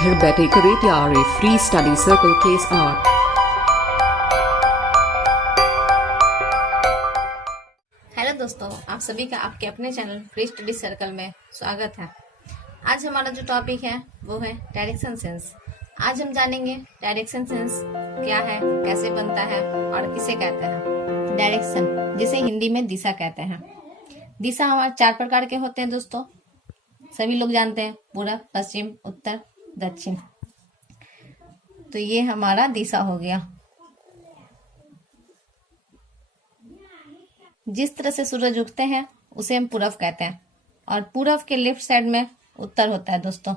घर बैठे करे तैयारी free study circle case art. Hello दोस्तों, आप सभी का आपके अपने चैनल फ्री स्टडी सर्कल में स्वागत है। आज हमारा जो टॉपिक है वो है डायरेक्शन सेंस। आज हम जानेंगे डायरेक्शन सेंस क्या है, कैसे बनता है और किसे कहते हैं। डायरेक्शन, जिसे हिंदी में दिशा कहते हैं। दिशा हमारे 4 प्रकार के होते हैं दोस्तों, सभी लोग जानते हैं, पूरब, पश्चिम, उत्तर, दक्षिण। तो ये हमारा दिशा हो गया। जिस तरह से सूरज उगते हैं उसे हम पूरब कहते हैं, और पूरब के लेफ्ट साइड में उत्तर होता है दोस्तों,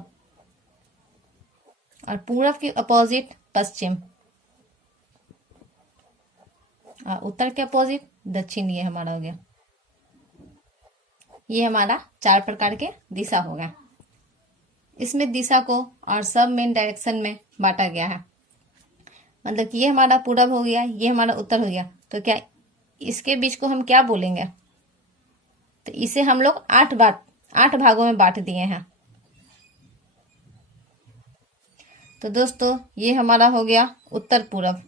और पूरब के अपोजिट पश्चिम, और उत्तर के अपोजिट दक्षिण। ये हमारा हो गया। ये हमारा 4 प्रकार के दिशा हो गया। इसमें दिशा को और सब मेन डायरेक्शन में बांटा गया है। मतलब कि ये हमारा पूरब हो गया, ये हमारा उत्तर हो गया। तो क्या इसके बीच को हम क्या बोलेंगे? तो इसे हम लोग 8 भागों में बांट दिए हैं। तो दोस्तों ये हमारा हो गया उत्तर पूरब,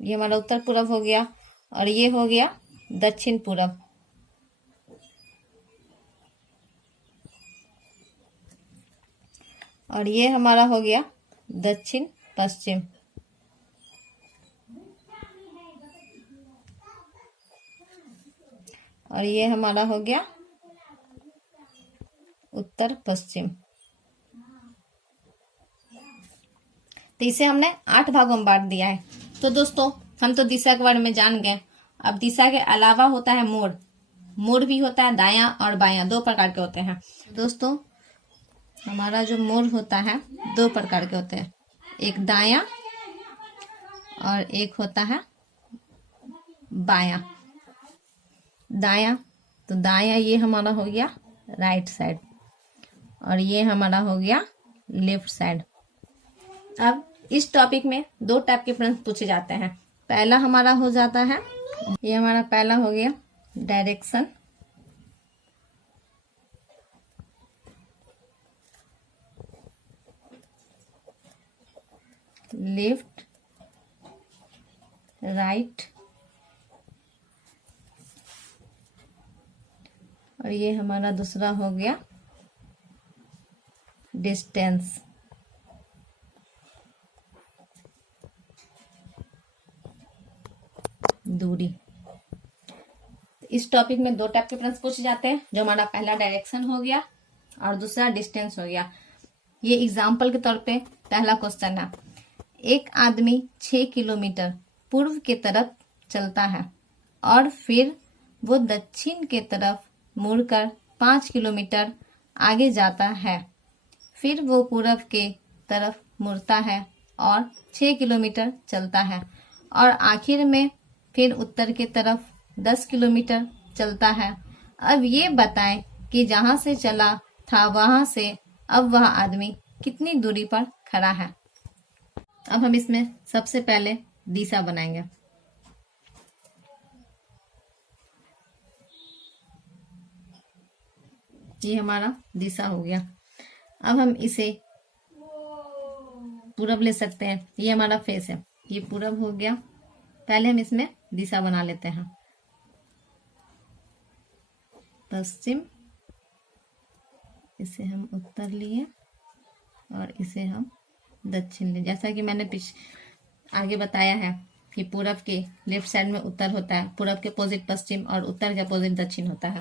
ये हमारा उत्तर पूरब हो गया, और ये हो गया दक्षिण पूरब, और ये हमारा हो गया दक्षिण पश्चिम, और ये हमारा हो गया उत्तर पश्चिम। तो इसे हमने 8 भागों में बांट दिया है। तो दोस्तों हम तो दिशा के बारे में जान गए। अब दिशा के अलावा होता है मोड़। मोड़ भी होता है दायां और बायां, 2 प्रकार के होते हैं दोस्तों। हमारा जो मोड़ होता है 2 प्रकार के होते हैं, एक दायां और एक होता है बायां। दायां, तो दायां ये हमारा हो गया राइट साइड, और ये हमारा हो गया लेफ्ट साइड। अब इस टॉपिक में 2 टाइप के प्रश्न पूछे जाते हैं। पहला हमारा हो जाता है, ये हमारा पहला हो गया डायरेक्शन, लेफ्ट, राइट, और ये हमारा दूसरा हो गया डिस्टेंस। दूरी। इस टॉपिक में 2 टाइप के प्रश्न पूछे जाते हैं। जो हमारा पहला डायरेक्शन हो गया और दूसरा डिस्टेंस हो गया। ये एग्जाम्पल के तौर पे पहला क्वेश्चन है, एक आदमी 6 किलोमीटर पूर्व के तरफ चलता है और फिर वो दक्षिण के तरफ मुड़कर 5 किलोमीटर आगे जाता है। फिर वो पूरब के तरफ मुड़ता है और 6 किलोमीटर चलता है, और आखिर में फिर उत्तर की तरफ 10 किलोमीटर चलता है। अब ये बताएं कि जहां से चला था वहां से अब वह आदमी कितनी दूरी पर खड़ा है। अब हम इसमें सबसे पहले दिशा बनाएंगे। ये हमारा दिशा हो गया। अब हम इसे पूरब ले सकते हैं, ये हमारा फेस है, ये पूरब हो गया। पहले हम इसमें दिशा बना लेते हैं, पश्चिम, इसे हम उत्तर लिए और इसे हम दक्षिण लिए। जैसा कि मैंने आगे बताया है कि पूरब के लेफ्ट साइड में उत्तर होता है, पूरब के अपोजिट पश्चिम और उत्तर के अपोजिट दक्षिण होता है।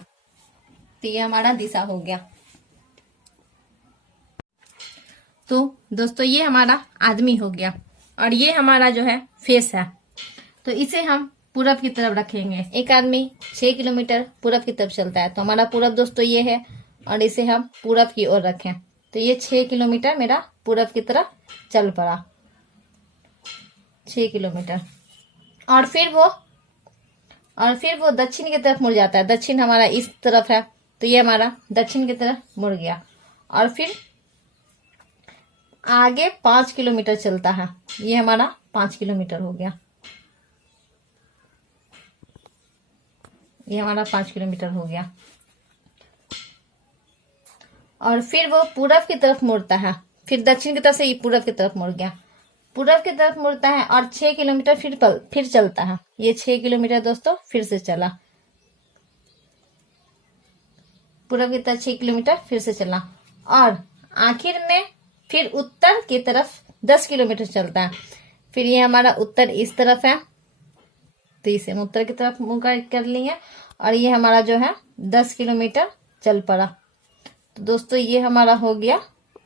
तो ये हमारा दिशा हो गया। तो दोस्तों ये हमारा आदमी हो गया, और ये हमारा जो है फेस है। तो इसे हम पूरब की तरफ रखेंगे। एक आदमी 6 किलोमीटर पूरब की तरफ चलता है, तो हमारा पूरब दोस्तों ये है, और इसे हम पूरब की ओर रखें। तो ये 6 किलोमीटर मेरा पूरब की तरफ चल पड़ा, 6 किलोमीटर। और फिर वो दक्षिण की तरफ मुड़ जाता है। दक्षिण हमारा इस तरफ है, तो ये हमारा दक्षिण की तरफ मुड़ गया, और फिर आगे 5 किलोमीटर चलता है। ये हमारा 5 किलोमीटर हो गया, ये हमारा 5 किलोमीटर हो गया। और फिर वो पूरब की तरफ मुड़ता है, फिर दक्षिण की तरफ से ये पूरब की तरफ मुड़ गया, पूरब की तरफ मुड़ता है और 6 किलोमीटर फिर चलता है। ये 6 किलोमीटर दोस्तों फिर से चला, पूरब की तरफ 6 किलोमीटर फिर से चला, और आखिर में फिर उत्तर की तरफ 10 किलोमीटर चलता है। फिर ये हमारा उत्तर इस तरफ है, तो इसे हम उत्तर की तरफ मुंह कर लिए, और ये हमारा जो है 10 किलोमीटर चल पड़ा। तो दोस्तों ये हमारा हो गया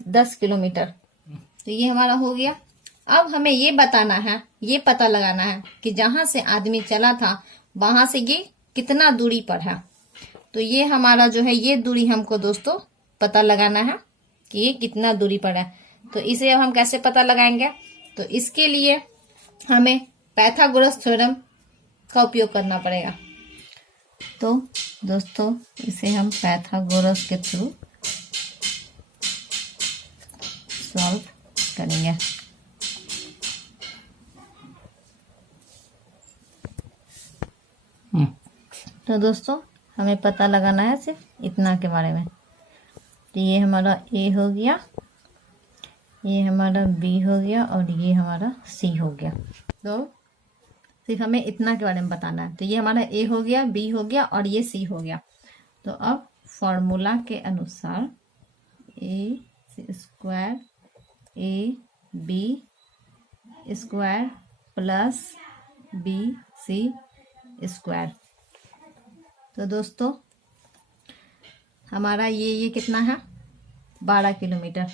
10 किलोमीटर। तो ये हमारा हो गया। अब हमें ये बताना है, ये पता लगाना है कि जहां से आदमी चला था वहां से ये कितना दूरी पर है। तो ये हमारा जो है ये दूरी हमको दोस्तों पता लगाना है कि ये कितना दूरी पर है। तो इसे अब हम कैसे पता लगाएंगे? तो इसके लिए हमें पाइथागोरस थ्योरम का उपयोग करना पड़ेगा। तो दोस्तों इसे हम पाइथागोरस के थ्रू सॉल्व करेंगे। तो दोस्तों हमें पता लगाना है सिर्फ इतना के बारे में। तो ये हमारा ए हो गया, ये हमारा बी हो गया, और ये हमारा सी हो गया। तो सिर्फ हमें इतना के बारे में बताना है। तो ये हमारा ए हो गया, बी हो गया, और ये सी हो गया। तो अब फॉर्मूला के अनुसार A square A B square plus B C square. तो दोस्तों हमारा ये कितना है? 12 किलोमीटर।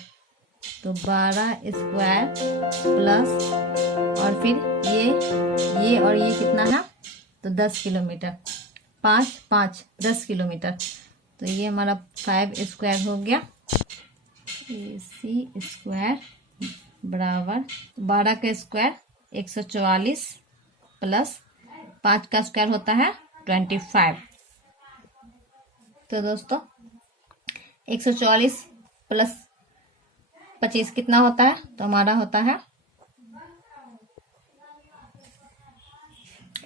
तो 12 स्क्वायर प्लस, और फिर ये और ये कितना है? तो 10 किलोमीटर। 5 5 10 किलोमीटर। तो ये हमारा 5 स्क्वायर हो गया। सी स्क्वायर बराबर 12 का स्क्वायर 144 प्लस 5 का स्क्वायर होता है 25। तो दोस्तों 144 प्लस 25 कितना होता है? तो हमारा होता है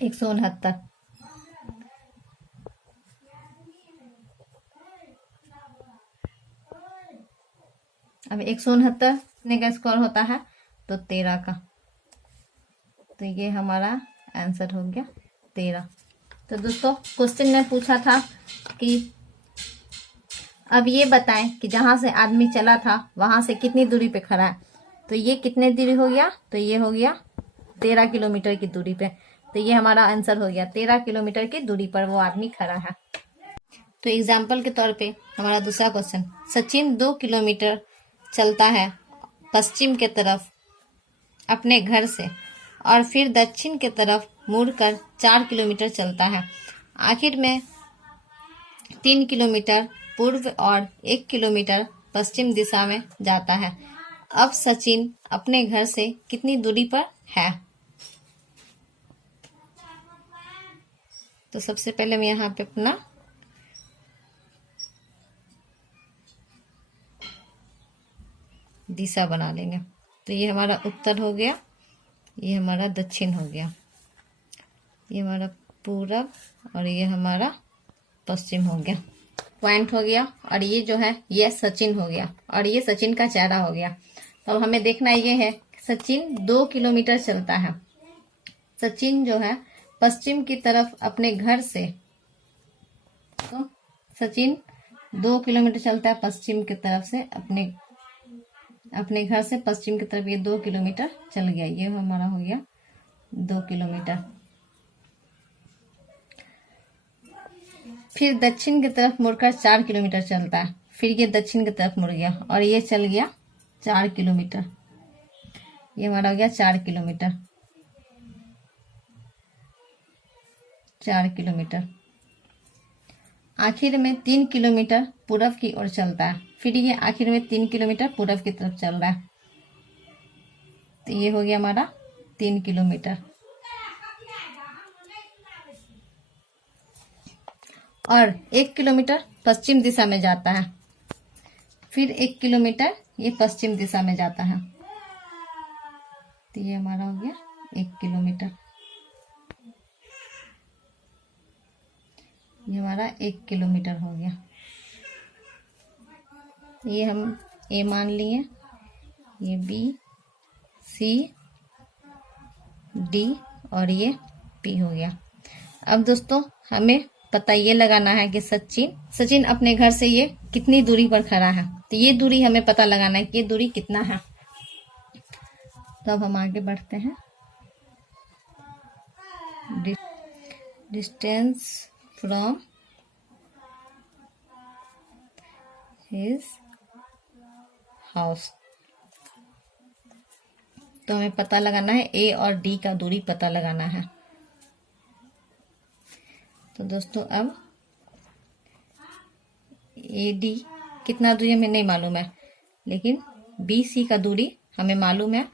169। अब 169 कितने का स्क्वायर होता है? तो 13 का। तो ये हमारा आंसर हो गया 13। तो दोस्तों क्वेश्चन में पूछा था कि अब ये बताएं कि जहां से आदमी चला था वहां से कितनी दूरी पे खड़ा है। तो ये कितने दूरी हो गया? तो ये हो गया 13 किलोमीटर की दूरी पे। तो ये हमारा आंसर हो गया 13 किलोमीटर की दूरी पर वो आदमी खड़ा है। तो एग्जाम्पल के तौर पे हमारा दूसरा क्वेश्चन, सचिन 2 किलोमीटर चलता है पश्चिम के तरफ अपने घर से, और फिर दक्षिण के तरफ मुड़कर 4 किलोमीटर चलता है। आखिर में 3 किलोमीटर पूर्व और 1 किलोमीटर पश्चिम दिशा में जाता है। अब सचिन अपने घर से कितनी दूरी पर है? तो सबसे पहले हम यहाँ पे अपना दिशा बना लेंगे। तो ये हमारा उत्तर हो गया, ये हमारा दक्षिण हो गया, ये हमारा पूरब, और ये हमारा पश्चिम हो गया। पॉइंट हो गया। और ये जो है ये सचिन हो गया, और ये सचिन का चेहरा हो गया। तो अब हमें देखना ये है सचिन 2 किलोमीटर चलता है। सचिन जो है पश्चिम की तरफ अपने घर से, तो सचिन 2 किलोमीटर चलता है पश्चिम की तरफ से, अपने घर से पश्चिम की तरफ ये 2 किलोमीटर चल गया। ये हमारा हो गया 2 किलोमीटर। फिर दक्षिण की तरफ मुड़कर 4 किलोमीटर चलता है। फिर ये दक्षिण की तरफ मुड़ गया और ये चल गया 4 किलोमीटर। ये हमारा हो गया 4 किलोमीटर। 4 किलोमीटर। आखिर में 3 किलोमीटर पूरब की ओर चलता है। फिर ये आखिर में 3 किलोमीटर पूरब की तरफ चल रहा है। तो ये हो गया हमारा 3 किलोमीटर। और 1 किलोमीटर पश्चिम दिशा में जाता है। फिर 1 किलोमीटर ये पश्चिम दिशा में जाता है। तो ये हमारा हो गया 1 किलोमीटर। ये हमारा 1 किलोमीटर हो गया। ये हम ए मान लिए, ये बी, सी, डी और ये पी हो गया। अब दोस्तों हमें पता ये लगाना है कि सचिन अपने घर से ये कितनी दूरी पर खड़ा है। तो ये दूरी हमें पता लगाना है कि ये दूरी कितना है। तो अब हम आगे बढ़ते हैं। Distance from his house. तो हमें पता लगाना है ए और डी का दूरी पता लगाना है। तो दोस्तों अब ए डी कितना दूरी हमें नहीं मालूम है, लेकिन बी सी का दूरी हमें मालूम है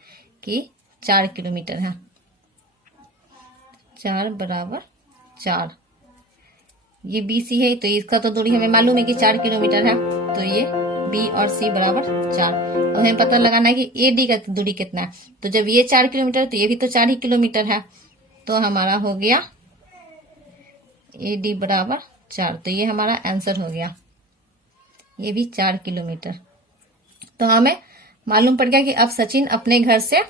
कि 4 किलोमीटर है। 4 बराबर 4, ये बी सी है तो इसका तो दूरी हमें मालूम है कि 4 किलोमीटर है। तो ये बी और सी बराबर 4। अब हमें पता लगाना है कि ए डी का दूरी कितना है। तो जब ये 4 किलोमीटर तो ये भी तो 4 ही किलोमीटर है। तो हमारा हो गया ए डी बराबर 4। तो ये हमारा आंसर हो गया, ये भी 4 किलोमीटर। तो हमें मालूम पड़ गया कि अब सचिन अपने घर से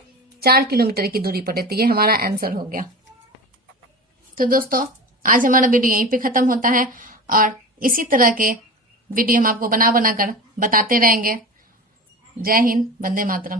4 किलोमीटर की दूरी पर है। तो ये हमारा आंसर हो गया। तो दोस्तों आज हमारा वीडियो यहीं पे खत्म होता है और इसी तरह के वीडियो हम आपको बना कर बताते रहेंगे। जय हिंद, वंदे मातरम।